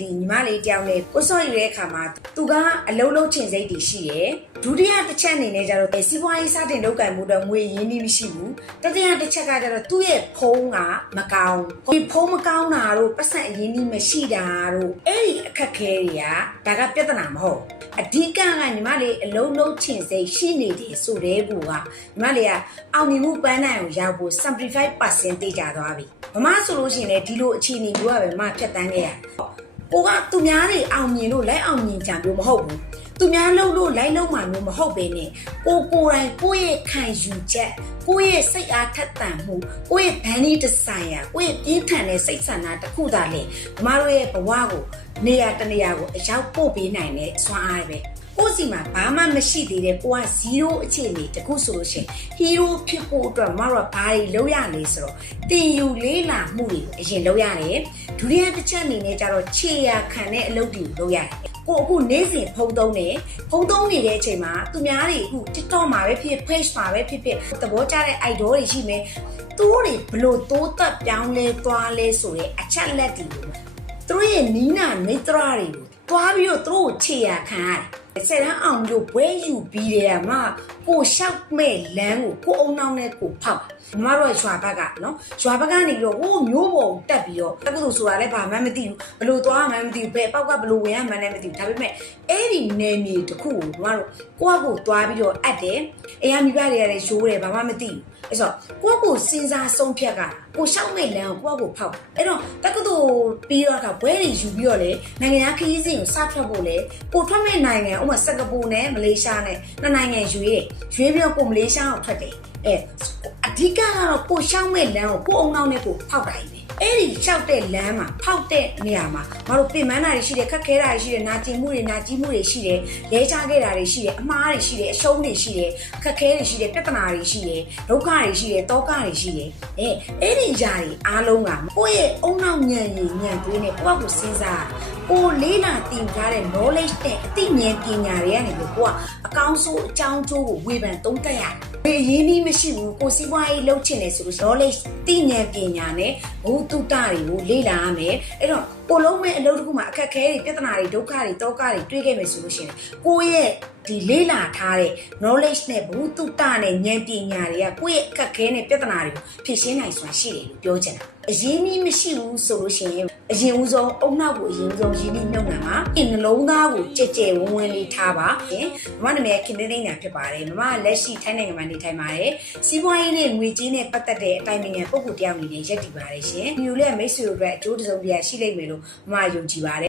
ဒီညီမလေးတယောက်နဲ့ကိုစောရတဲ့အခါမှာသူကအလုံးလုံးချင်စိတ်တွေရှိတယ်ဒုတိယတစ်ချက်အနေနဲ့ကျတော့စီးပွားရေးစတင်လုပ်ကိုင်မှုတော့ငွေရင်းနှီးမရှိဘူးတတိယတစ်ချက်ကကျတော့သူ့ရဲ့ဖုန်းကမကောင်းဒီဖုန်းမကောင်းတာတို့ပတ်စံအရင်းနှီးမရှိတာတို့အဲ့ဒီအခက်ခဲတွေကဒါကပြဿနာမဟုတ်အဓိကကညီမလေးအလုံးလုံးချင်စိတ်ရှိနေတယ်ဆိုတဲ့ဘူကညီမလေးကအောင်မြင်မှုပန်းနိုင်ကိုရောက်ဖို့ simplify% တေးကြသွားပြီမမဆိုလို့ရှိရင်လည်းဒီလိုအခြေအနေမျိုးကပဲမဖြတ်တန်းခဲ့ရတယ်ကိုကသူများတွေအောင်မြင်လို့လိုက်အောင်မြင်ကြမျိုးမဟုတ်ဘူးသူများလှုပ်လို့လိုက်လုံးမှမျိုးမဟုတ်ပဲနဲ့ကိုယ်တိုင်ကိုယ့်ရဲ့ခံယူချက်ကိုယ့်ရဲ့စိတ်အားထက်သန်မှုကိုယ့်ရဲ့ body desire ကိုယ့်ရဲ့ပြင်းထန်တဲ့စိတ်ဆန္ဒတစ်ခုသာလေမမတို့ရဲ့ဘဝကိုနေရာတနေရာကိုအရောက်ပို့ပေးနိုင်တဲ့စွမ်းအားပဲကိုစီမှာဘာမှမရှိသေးတဲ့ကိုက0အခြေအနေတခုဆိုလို့ရှိရင် hero ဖြစ်ဖို့အတွက်မတို့ကဘာတွေလုပ်ရလဲဆိုတော့တင်ယူလေးလာမှုတွေကိုအရင်လုပ်ရတယ်ဒုတိယတစ်ချက်အနေနဲ့ကျတော့ခြေရာခံတဲ့အလုပ်တွေကိုလုပ်ရတယ်ကိုအခုနေ့စဉ်ဖုန်းသုံးနေတဲ့အချိန်မှာသူများတွေအခု TikTok မှာပဲဖြစ် Page မှာပဲဖြစ်သဘောကျတဲ့ idol တွေရှိမယ်သူတို့တွေဘလို့တိုးတက်ပြောင်းလဲသွားလဲဆိုတဲ့အချက်လက်တွေကိုသူတို့ရဲ့နီးနာမိတ္တရာတွေကိုတွားပြီးတော့သူတို့ခြေရာခံရတယ်ဆယ်တန်းအောင်လို့ဘွဲယူပြီးတယ်ကမှကိုရှောက်မဲ့လမ်းကိုအုံနောက်နဲ့ကိုဖောက်မမတို့ရွာဘက်ကနော်ရွာဘက်ကနေပြီးတော့ဟိုမျိုးပေါ်တက်ပြီးတော့တက္ကသိုလ်ဆိုတာလည်းဘာမှမသိဘူးဘလို့သွားမှမသိဘူးဘယ်ပေါက်ကဘလို့ဝင်ရမှန်းလည်းမသိဘူးဒါပေမဲ့အဲ့ဒီနယ်မြေတစ်ခုကိုမမတို့ကိုယ့်ကိုသွားပြီးတော့အပ်တယ်အိမ်ကမိဘတွေရတယ်ရိုးတယ်ဘာမှမသိဘူးအဲ့ဆိုကိုယ့်ကိုစဉ်းစားဆုံးဖြတ်ကကိုရှောက်မဲ့လမ်းကိုကိုယ့်ကိုဖောက်အဲ့တော့တက္ကသိုလ်ပြီးတော့ကဘွဲတွေယူပြီးတော့လေနိုင်ငံသားခရီးစဉ်ကိုစထွက်ဖို့လေကိုထွက်မဲ့နိုင်ငံဥပမာစင်ကာပူနဲ့မလေးရှားနဲ့နှစ်နိုင်ငံရွေးပြီးတော့ကိုမလေးရှားကိုထွက်တယ်အဓိကကတော့ကိုရှောက်မဲ့လမ်းကိုအုံနောက်နဲ့ကိုဖောက်တာကြီးပဲအဲ့ဒီလျှောက်တဲ့လမ်းမှာဖောက်တဲ့နေရာမှာငါတို့ပြင်ပန်းတာတွေရှိတယ်ခက်ခဲတာတွေရှိတယ်နာကျင်မှုတွေနာကြီးမှုတွေရှိတယ်လဲချခဲ့တာတွေရှိတယ်အမှားတွေရှိတယ်အရှုံးတွေရှိတယ်ခက်ခဲတွေရှိတယ်ပြဿနာတွေရှိတယ်ဒုက္ခတွေရှိတယ်တောကတွေရှိတယ်အဲ့ဒီຢာတွေအားလုံးကကိုယ့်ရဲ့အုံနောက်ဉာဏ်ရည်ဉာဏ်သွေးနဲ့ကိုယ့်ကိုစဉ်းစားကိုလေးလာတင်ထားတဲ့ knowledge နဲ့အသိဉာဏ်ပညာတွေကနေပြီးကိုကအကောင်းဆုံးအကြောင်းကျိုးကိုဝေဖန်သုံးသပ်ရတယ်။ဘယ်ရင်းနှီးမရှိဘူးကိုစီးပွားရေးလုပ်ချင်တယ်ဆိုလို့ knowledge သိဉာဏ်ပညာနဲ့ဘုသူတတွေကိုလေ့လာရမယ်။အဲ့တော့ကိုလုံးမဲ့အလုပ်တစ်ခုမှာအခက်အခဲတွေပြဿနာတွေဒုက္ခတွေတောကတွေတွေ့ခဲ့မယ်ဆိုလို့ရှိရင်ကိုရဲ့ဒီလေ့လာထားတဲ့ knowledge နဲ့ဘုသူတနဲ့ဉာဏ်ပညာတွေကကိုရဲ့အခက်အခဲနဲ့ပြဿနာတွေကိုဖြေရှင်းနိုင်စွမ်းရှိတယ်လို့ပြောချင်တာ။အရင်းနှီးမရှိဘူးဆိုလို့ရှိရင်အရင်ဦးဆုံးအုံနောက်ကိုအရင်ဦးဆုံးရင်းနှီးမြုပ်နှံပါဒီနှလုံးသားကိုကြဲကြဲဝန်းဝန်းလေးထားပါမမနာမည်ခင်သိန်းညာဖြစ်ပါတယ်မမလက်ရှိထိုင်းနိုင်ငံမှာနေထိုင်ပါတယ်စီးပွားရေးနဲ့ငွေကြေးနဲ့ပတ်သက်တဲ့အတိုင်းအမြင်ပုဂ္ဂိုလ်တယောက်အနေနဲ့ရပ်တည်ပါတယ်ရှင်ဒီလိုလေးမိတ်ဆွေတို့အတွက်အကျိုးတစုံတရာရှိလိမ့်မယ်လို့မမယုံကြည်ပါတယ်